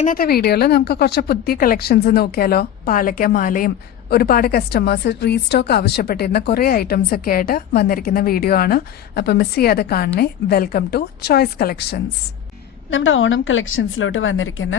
ഇന്നത്തെ വീഡിയോയിൽ നമുക്ക് കുറച്ച് പുതിയ കളക്ഷൻസ് നോക്കിയാലോ. പാലക്ക മാലയും ഒരുപാട് കസ്റ്റമേഴ്സ് റീസ്റ്റോക്ക് ആവശ്യപ്പെട്ടിരുന്ന കുറേ ഐറ്റംസ് ഒക്കെ ആയിട്ട് വന്നിരിക്കുന്ന വീഡിയോ ആണ്. അപ്പോൾ മിസ് ചെയ്യാതെ കാണണേ. Welcome to choice collections. നമ്മുടെ ഓണം കളക്ഷൻസിലോട്ട് വന്നിരിക്കുന്ന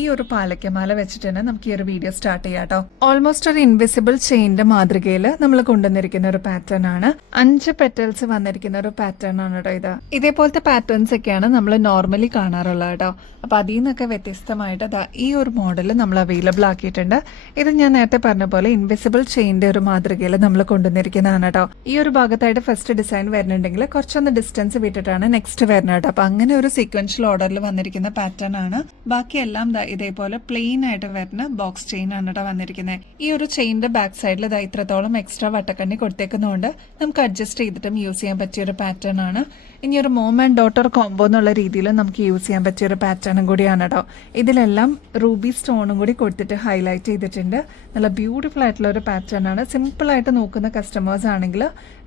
ഈ ഒരു പാലക്കമാല വെച്ചിട്ട് തന്നെ നമുക്ക് ഈ ഒരു വീഡിയോ സ്റ്റാർട്ട് ചെയ്യാം കേട്ടോ. ഓൾമോസ്റ്റ് ഒരു ഇൻവിസിബിൾ ചെയിന്റെ മാതൃകയിൽ നമ്മൾ കൊണ്ടുവന്നിരിക്കുന്ന ഒരു പാറ്റേൺ ആണ്. 5 പെറ്റൽസ് വന്നിരിക്കുന്ന ഒരു പാറ്റേൺ ആണ് കേട്ടോ. ഇതേപോലത്തെ പാറ്റേൺസ് ഒക്കെയാണ് നമ്മൾ നോർമലി കാണാറുള്ളത് കേട്ടോ. അപ്പൊ അതിൽ നിന്നൊക്കെ വ്യത്യസ്തമായിട്ട് ഈ ഒരു മോഡൽ നമ്മൾ അവൈലബിൾ ആക്കിയിട്ടുണ്ട്. ഇത് ഞാൻ നേരത്തെ പറഞ്ഞ പോലെ ഇൻവിസിബിൾ ചെയിന്റെ ഒരു മാതൃകയിൽ നമ്മൾ കൊണ്ടുവന്നിരിക്കുന്നതാണ് കേട്ടോ. ഈ ഒരു ഭാഗത്തായിട്ട് ഫസ്റ്റ് ഡിസൈൻ വരുന്നുണ്ടെങ്കിൽ കുറച്ചൊന്ന് ഡിസ്റ്റൻസ് വിട്ടിട്ടാണ് നെക്സ്റ്റ് വരുന്നത് കേട്ടോ. അപ്പൊ അങ്ങനെ ഒരു സീക്വൻഷ്യൽ ഓർഡറിൽ വന്നിരിക്കുന്ന പാറ്റേൺ ആണ്. ബാക്കിയെല്ലാം ഇതേപോലെ പ്ലെയിൻ ആയിട്ട് വരുന്ന ബോക്സ് ചെയിൻ ആണ് കേട്ടോ വന്നിരിക്കുന്നത്. ഈ ഒരു ചെയിന്റെ ബാക്ക് സൈഡിൽ ഇത്രത്തോളം എക്സ്ട്രാ വട്ടക്കണ്ണി കൊടുത്തേക്കുന്നതുകൊണ്ട് നമുക്ക് അഡ്ജസ്റ്റ് ചെയ്തിട്ടും യൂസ് ചെയ്യാൻ പറ്റിയ ഒരു പാറ്റേൺ ആണ്. ഇനി ഒരു മോം ആൻഡ് ഡോട്ടർ കോംബോ എന്നുള്ള രീതിയിൽ നമുക്ക് യൂസ് ചെയ്യാൻ പറ്റിയ ഒരു പാറ്റേണും കൂടിയാണ് കേട്ടോ. ഇതിലെല്ലാം റൂബി സ്റ്റോണും കൂടി കൊടുത്തിട്ട് ഹൈലൈറ്റ് ചെയ്തിട്ടുണ്ട്. നല്ല ബ്യൂട്ടിഫുൾ ആയിട്ടുള്ള ഒരു പാറ്റേൺ ആണ്. സിമ്പിൾ ആയിട്ട് നോക്കുന്ന കസ്റ്റമേഴ്സ് ആണെങ്കിൽ,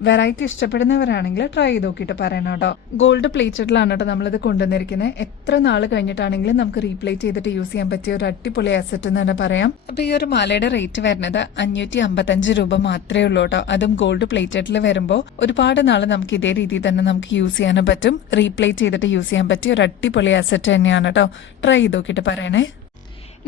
വെറൈറ്റി ഇഷ്ടപ്പെടുന്നവരാണെങ്കിൽ ട്രൈ ചെയ്ത് നോക്കിയിട്ട് പറയണം കേട്ടോ. ഗോൾഡ് പ്ലേറ്റഡിലാണ് കേട്ടോ നമ്മളിത് കൊണ്ടുവന്നിരിക്കുന്നത്. എത്ര നാൾ കഴിഞ്ഞിട്ടാണെങ്കിലും നമുക്ക് റീപ്ലേറ്റ് ചെയ്തിട്ട് യൂസ് ചെയ്യാൻ പറ്റിയ ഒരു അടിപൊളി അസറ്റ് എന്ന് തന്നെ പറയാം. അപ്പൊ ഈ ഒരു മാലയുടെ റേറ്റ് വരുന്നത് 555 രൂപ മാത്രമേ ഉള്ളൂ കേട്ടോ. അതും ഗോൾഡ് പ്ലേറ്റഡിൽ വരുമ്പോൾ ഒരുപാട് നാൾ നമുക്ക് ഇതേ രീതിയിൽ തന്നെ നമുക്ക് യൂസ് ചെയ്യാനും പറ്റും. റീപ്ലേറ്റ് ചെയ്തിട്ട് യൂസ് ചെയ്യാൻ പറ്റിയ ഒരു അടിപൊളി അസറ്റ് തന്നെയാണ് കേട്ടോ. ട്രൈ ചെയ്ത് നോക്കിയിട്ട് പറയണേ.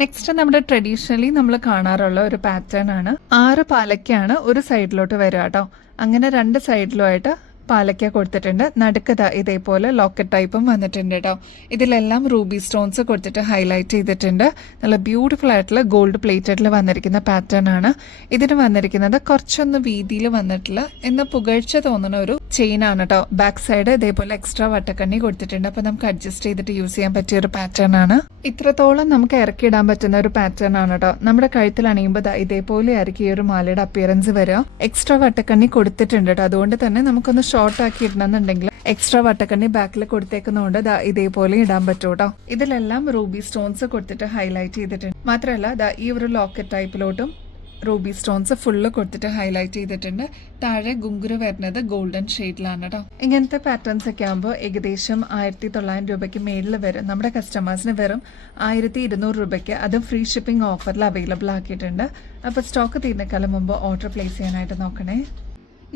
നെക്സ്റ്റ് നമ്മുടെ ട്രഡീഷണലി നമ്മൾ കാണാറുള്ള ഒരു പാറ്റേൺ ആണ്. 6 പാലക്കയാണ് ഒരു സൈഡിലോട്ട് വരിക കേട്ടോ. അങ്ങനെ 2 സൈഡിലുമായിട്ട് പാലക്ക കൊടുത്തിട്ടുണ്ട്. നടുക്കത ഇതേപോലെ ലോക്കറ്റ് ടൈപ്പും വന്നിട്ടുണ്ട് കേട്ടോ. ഇതിലെല്ലാം റൂബി സ്റ്റോൺസ് കൊടുത്തിട്ട് ഹൈലൈറ്റ് ചെയ്തിട്ടുണ്ട്. നല്ല ബ്യൂട്ടിഫുൾ ആയിട്ടുള്ള ഗോൾഡ് പ്ലേറ്റഡിൽ വന്നിരിക്കുന്ന പാറ്റേൺ ആണ്. ഇതിന് വന്നിരിക്കുന്നത് കുറച്ചൊന്ന് വീതിയിൽ വന്നിട്ടുള്ള എന്ന പുകഴ്ച തോന്നുന്ന ഒരു ചെയിൻ ആണ് കേട്ടോ. ബാക്ക് സൈഡ് ഇതേപോലെ എക്സ്ട്രാ വട്ടക്കണ്ണി കൊടുത്തിട്ടുണ്ട്. അപ്പൊ നമുക്ക് അഡ്ജസ്റ്റ് ചെയ്തിട്ട് യൂസ് ചെയ്യാൻ പറ്റിയ ഒരു പാറ്റേൺ ആണ്. ഇത്രത്തോളം നമുക്ക് ഇറക്കിയിടാൻ പറ്റുന്ന ഒരു പാറ്റേൺ ആണ് കേട്ടോ. നമ്മുടെ കഴുത്തിൽ അണിയുമ്പോൾ ഇതേപോലെ ആയിരിക്കും ഈ ഒരു മാലയുടെ അപ്പിയറൻസ് വരിക. എക്സ്ട്രാ വട്ടക്കണ്ണി കൊടുത്തിട്ടുണ്ട് കേട്ടോ. അതുകൊണ്ട് തന്നെ നമുക്കൊന്ന് ഷോർട്ട് ആക്കി ഇടണമെന്നുണ്ടെങ്കിൽ എക്സ്ട്രാ വട്ടക്കണ്ണി ബാക്കിൽ കൊടുത്തേക്കുന്നതുകൊണ്ട് ഇതേപോലെ ഇടാൻ പറ്റും കേട്ടോ. ഇതിലെല്ലാം റൂബി സ്റ്റോൺസ് കൊടുത്തിട്ട് ഹൈലൈറ്റ് ചെയ്തിട്ടുണ്ട്. മാത്രമല്ല ഈ ഒരു ലോക്കറ്റ് ടൈപ്പിലോട്ടും റൂബി സ്റ്റോൺസ് ഫുള്ള് കൊടുത്തിട്ട് ഹൈലൈറ്റ് ചെയ്തിട്ടുണ്ട്. താഴെ ഗുങ്കുരു വരുന്നത് ഗോൾഡൻ ഷെയ്ഡിലാണ് കേട്ടോ. ഇങ്ങനത്തെ പാറ്റേൺസ് ഒക്കെ ആകുമ്പോൾ ഏകദേശം 1900 രൂപയ്ക്ക് മേളിൽ വരും. നമ്മുടെ കസ്റ്റമേഴ്സിന് വെറും 1200 രൂപയ്ക്ക് അത് ഫ്രീ ഷിപ്പിംഗ് ഓഫറിൽ അവൈലബിൾ ആക്കിയിട്ടുണ്ട്. അപ്പോൾ സ്റ്റോക്ക് തീരുന്നേക്കാളും മുമ്പ് ഓർഡർ പ്ലേസ് ചെയ്യാനായിട്ട് നോക്കണേ.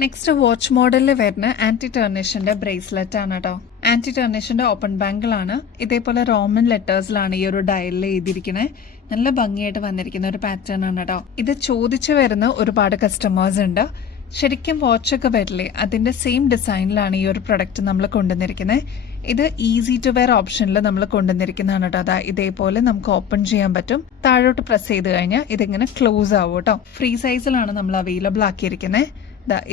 നെക്സ്റ്റ് വാച്ച് മോഡലിൽ വരുന്ന ആന്റി ടേർണിഷിന്റെ ബ്രേസ്ലെറ്റ് ആണ് കേട്ടോ. ആന്റി ടേർണിഷിന്റെ ഓപ്പൺ ബാങ്കിളാണ്. ഇതേപോലെ റോമൻ ലെറ്റേഴ്സിലാണ് ഈ ഒരു ഡയലിൽ എഴുതിയിരിക്കുന്നത്. നല്ല ഭംഗിയായിട്ട് വന്നിരിക്കുന്ന ഒരു പാറ്റേൺ ആണ് കേട്ടോ. ഇത് ചോദിച്ചു വരുന്ന ഒരുപാട് കസ്റ്റമേഴ്സ് ഉണ്ട്. ശരിക്കും വാച്ചൊക്കെ വരില്ലേ, അതിന്റെ സെയിം ഡിസൈനിലാണ് ഈ ഒരു പ്രൊഡക്റ്റ് നമ്മൾ കൊണ്ടുവന്നിരിക്കുന്നത്. ഇത് ഈസി ടു വെയർ ഓപ്ഷനിൽ നമ്മൾ കൊണ്ടുവന്നിരിക്കുന്നതാണ് കേട്ടോ. ഇതേപോലെ നമുക്ക് ഓപ്പൺ ചെയ്യാൻ പറ്റും. താഴോട്ട് പ്രസ് ചെയ്ത് കഴിഞ്ഞാൽ ഇതിങ്ങനെ ക്ലോസ് ആവും കേട്ടോ. ഫ്രീ സൈസിലാണ് നമ്മൾ അവൈലബിൾ ആക്കിയിരിക്കുന്നത്.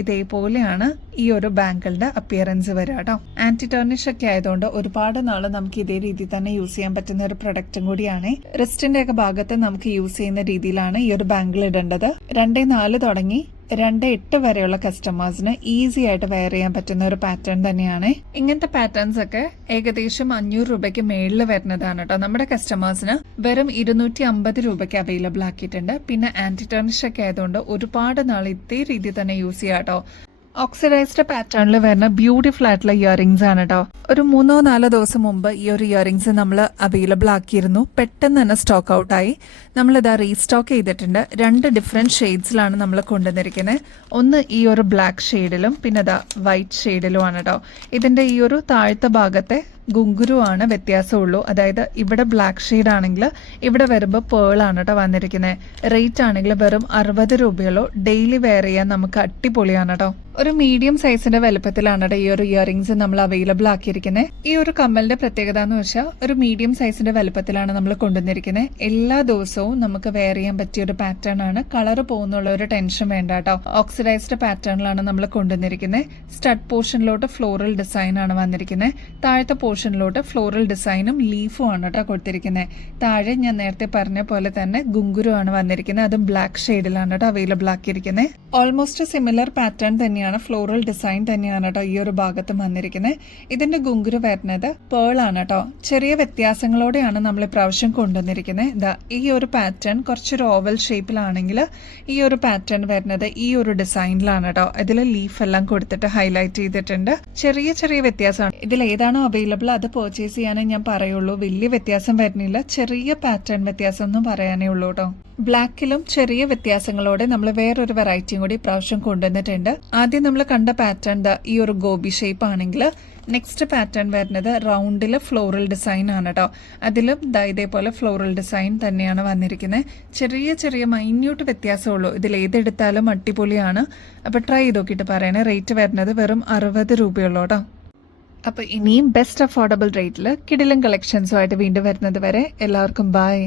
ഇതേപോലെയാണ് ഈ ഒരു ബാങ്കിളുടെ അപ്പിയറൻസ് വരിക കേട്ടോ. ആന്റി ടേർണിഷ് ഒക്കെ ആയതുകൊണ്ട് ഒരുപാട് നാള് നമുക്ക് ഇതേ രീതിയിൽ തന്നെ യൂസ് ചെയ്യാൻ പറ്റുന്ന ഒരു പ്രൊഡക്റ്റും കൂടിയാണ്. റിസ്റ്റിന്റെ ഒക്കെ ഭാഗത്ത് നമുക്ക് യൂസ് ചെയ്യുന്ന രീതിയിലാണ് ഈ ഒരു ബാങ്കിൾ ഇടേണ്ടത്. 2.4 തുടങ്ങി 2.8 വരെയുള്ള കസ്റ്റമേഴ്സിന് ഈസി ആയിട്ട് വെയർ ചെയ്യാൻ പറ്റുന്ന ഒരു പാറ്റേൺ തന്നെയാണ്. ഇങ്ങനത്തെ പാറ്റേൺസ് ഒക്കെ ഏകദേശം 500 രൂപയ്ക്ക് മേളിൽ വരുന്നതാണ് കേട്ടോ. നമ്മുടെ കസ്റ്റമേഴ്സിന് വെറും 250 രൂപയ്ക്ക് അവൈലബിൾ ആക്കിയിട്ടുണ്ട്. പിന്നെ ആന്റി ടേർണിഷ് ഒക്കെ ആയതുകൊണ്ട് ഒരുപാട് നാൾ ഇതേ രീതിയിൽ തന്നെ യൂസ് ചെയ്യാം കേട്ടോ. ഓക്സിഡൈസ്ഡ് പാറ്റേണിൽ വരുന്ന ബ്യൂട്ടിഫുൾ ആയിട്ടുള്ള ഇയറിംഗ്സ് ആണ് കേട്ടോ. ഒരു 3-4 ദിവസം മുമ്പ് ഈ ഒരു ഇയറിംഗ്സ് നമ്മൾ അവൈലബിൾ ആക്കിയിരുന്നു. പെട്ടെന്ന് തന്നെ സ്റ്റോക്ക് ഔട്ടായി. നമ്മളിതാ റീസ്റ്റോക്ക് ചെയ്തിട്ടുണ്ട്. 2 ഡിഫറെന്റ് ഷെയ്ഡ്സിലാണ് നമ്മൾ കൊണ്ടുവന്നിരിക്കുന്നത്. ഒന്ന് ഈ ഒരു ബ്ലാക്ക് ഷെയ്ഡിലും പിന്നെ വൈറ്റ് ഷെയ്ഡിലുമാണ് കേട്ടോ. ഇതിന്റെ ഈ ഒരു താഴത്തെ ഭാഗത്തെ ഗുങ്കുരു ആണ് വ്യത്യാസമുള്ളൂ. അതായത് ഇവിടെ ബ്ലാക്ക് ഷെയ്ഡ് ആണെങ്കിൽ ഇവിടെ വരുമ്പോൾ പേൾ ആണ് കേട്ടോ വന്നിരിക്കുന്നത്. റേറ്റ് ആണെങ്കിൽ വെറും 60 രൂപയുള്ളൂ. ഡെയിലി വെയർ ചെയ്യാൻ നമുക്ക് അടിപൊളിയാണ് കേട്ടോ. ഒരു മീഡിയം സൈസിന്റെ വലുപ്പത്തിലാണ് കേട്ടോ ഈ ഒരു ഇയറിംഗ്സ് നമ്മൾ അവൈലബിൾ ആക്കിയിരിക്കുന്നത്. ഈ ഒരു കമ്മലിന്റെ പ്രത്യേകത എന്ന് വെച്ചാൽ ഒരു മീഡിയം സൈസിന്റെ വലുപ്പത്തിലാണ് നമ്മൾ കൊണ്ടുവന്നിരിക്കുന്നത്. എല്ലാ ദിവസവും നമുക്ക് വെയർ ചെയ്യാൻ പറ്റിയ ഒരു പാറ്റേൺ ആണ്. കളർ പോകുന്നുള്ള ഒരു ടെൻഷൻ വേണ്ട കേട്ടോ. ഓക്സിഡൈസ്ഡ് പാറ്റേണിലാണ് നമ്മൾ കൊണ്ടുവന്നിരിക്കുന്നത്. സ്റ്റഡ് പോർഷനിലോട്ട് ഫ്ലോറൽ ഡിസൈൻ ആണ് വന്നിരിക്കുന്നത്. താഴത്തെ പോർഷനിലോട്ട് ഫ്ലോറൽ ഡിസൈനും ലീഫും ആണ് കേട്ടോ കൊടുത്തിരിക്കുന്നത്. താഴെ ഞാൻ നേരത്തെ പറഞ്ഞ പോലെ തന്നെ ഗുങ്കുരു ആണ് വന്നിരിക്കുന്നത്. അതും ബ്ലാക്ക് ഷെയ്ഡിലാണ് കേട്ടോ അവൈലബിൾ ആക്കിയിരിക്കുന്നത്. ഓൾമോസ്റ്റ് സിമിലർ പാറ്റേൺ തന്നെയാണ്, ഫ്ലോറൽ ഡിസൈൻ തന്നെയാണ് കേട്ടോ ഈ ഒരു ഭാഗത്ത് വന്നിരിക്കുന്നത്. ഇതിന്റെ ഗുങ്കുരു വരുന്നത് പേൾ ആണ് കേട്ടോ. ചെറിയ വ്യത്യാസങ്ങളോടെയാണ് നമ്മൾ ഇപ്രാവശ്യം കൊണ്ടുവന്നിരിക്കുന്നത്. ഈ ഒരു പാറ്റേൺ കുറച്ചൊരു ഓവൽ ഷേപ്പിലാണെങ്കിൽ ഈ ഒരു പാറ്റേൺ വരുന്നത് ഈ ഒരു ഡിസൈനിലാണ് കേട്ടോ. ഇതിൽ ലീഫ് എല്ലാം കൊടുത്തിട്ട് ഹൈലൈറ്റ് ചെയ്തിട്ടുണ്ട്. ചെറിയ ചെറിയ വ്യത്യാസമാണ്. ഇതിൽ ഏതാണോ അവൈലബിൾ അവൈലബിൾ അത് പർച്ചേസ് ചെയ്യാനേ ഞാൻ പറയുള്ളൂ. വലിയ വ്യത്യാസം വരുന്നില്ല, ചെറിയ പാറ്റേൺ വ്യത്യാസം ഒന്നും പറയാനേ ഉള്ളൂ കേട്ടോ. ബ്ലാക്കിലും ചെറിയ വ്യത്യാസങ്ങളോടെ നമ്മൾ വേറൊരു വെറൈറ്റിയും കൂടി ഇപ്രാവശ്യം കൊണ്ടുവന്നിട്ടുണ്ട്. ആദ്യം നമ്മൾ കണ്ട പാറ്റേൺ ഈ ഒരു ഗോബി ഷേപ്പ് ആണെങ്കിൽ നെക്സ്റ്റ് പാറ്റേൺ വരുന്നത് റൗണ്ടിൽ ഫ്ലോറൽ ഡിസൈൻ ആണ് കേട്ടോ. അതിലും ഇതേപോലെ ഫ്ലോറൽ ഡിസൈൻ തന്നെയാണ് വന്നിരിക്കുന്നത്. ചെറിയ ചെറിയ മൈന്യൂട്ട് വ്യത്യാസമുള്ളൂ. ഇതിൽ ഏതെടുത്താലും അടിപൊളിയാണ്. അപ്പോൾ ട്രൈ ചെയ്ത് നോക്കിയിട്ട് പറയണേ. റേറ്റ് വരുന്നത് വെറും 60 രൂപയുള്ളൂ കേട്ടോ. അപ്പോൾ ഇനിയും ബെസ്റ്റ് അഫോർഡബിൾ റേറ്റിൽ കിടിലൻ കളക്ഷൻസുമായിട്ട് വീണ്ടും വരുന്നത് വരെ എല്ലാവർക്കും ബൈ.